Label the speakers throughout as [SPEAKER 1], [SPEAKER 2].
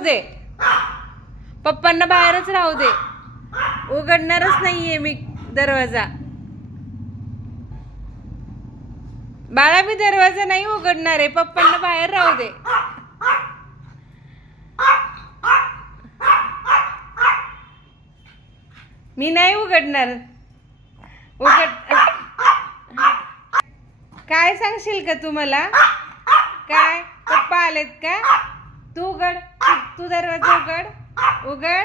[SPEAKER 1] दे. पप्पांना बाहेरच राहू दे. उघडणारच नाहीये मी दरवाजा. बाळा मी दरवाजा नाही उघडणार आहे. पप्पांना बाहेर राहू दे. मी नाही उघडणार. उघड काय सांगशील का तू मला? काय? पप्पा आलेत का? तू उघड. तू- दरवाजा उघड. उघड.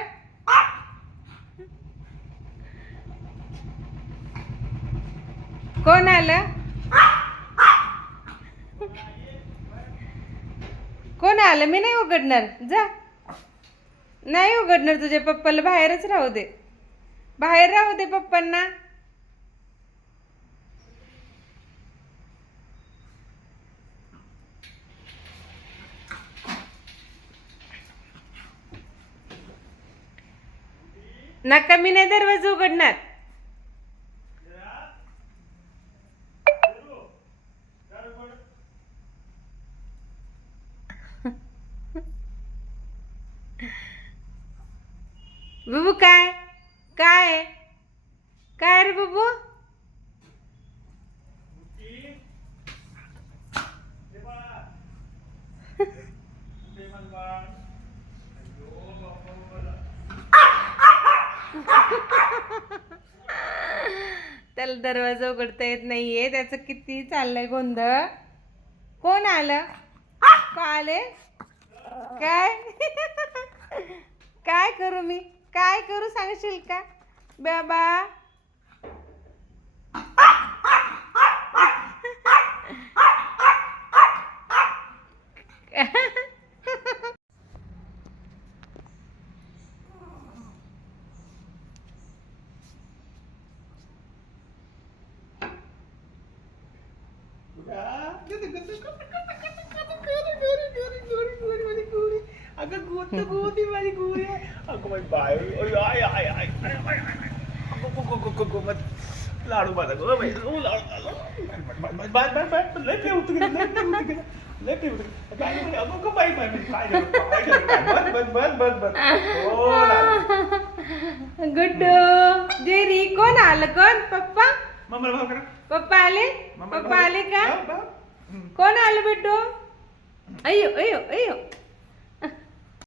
[SPEAKER 1] कोण आलं? कोण आलं? मी नाही उघडणार. जा. नाही उघडणार तुझ्या पप्पाला. बाहेरच राहू दे. बाहेर राहू दे पप्पांना. नका मी नाही दरवाजा उघडणार. बुबू काय? काय? काय रे बुबू? त्याला दरवाजा उघडता येत नाहीये. त्याचं किती चाललंय गोंधळ? कोण आलं? आले? काय? काय करू मी? काय करू सांगशील का? बाबा
[SPEAKER 2] बाय बाय काय झालं काय झालं बस बस बस बस बस ओ लाडू
[SPEAKER 1] गुड्डू जेरी कोण आलं कोण पप्पा
[SPEAKER 2] मम्मा भाव करा
[SPEAKER 1] पप्पा आले
[SPEAKER 2] मम्मा
[SPEAKER 1] पप्पा आले का
[SPEAKER 2] भाव, भाव. हम्म.
[SPEAKER 1] कोण आलं बिट्टू अयो अयो अयो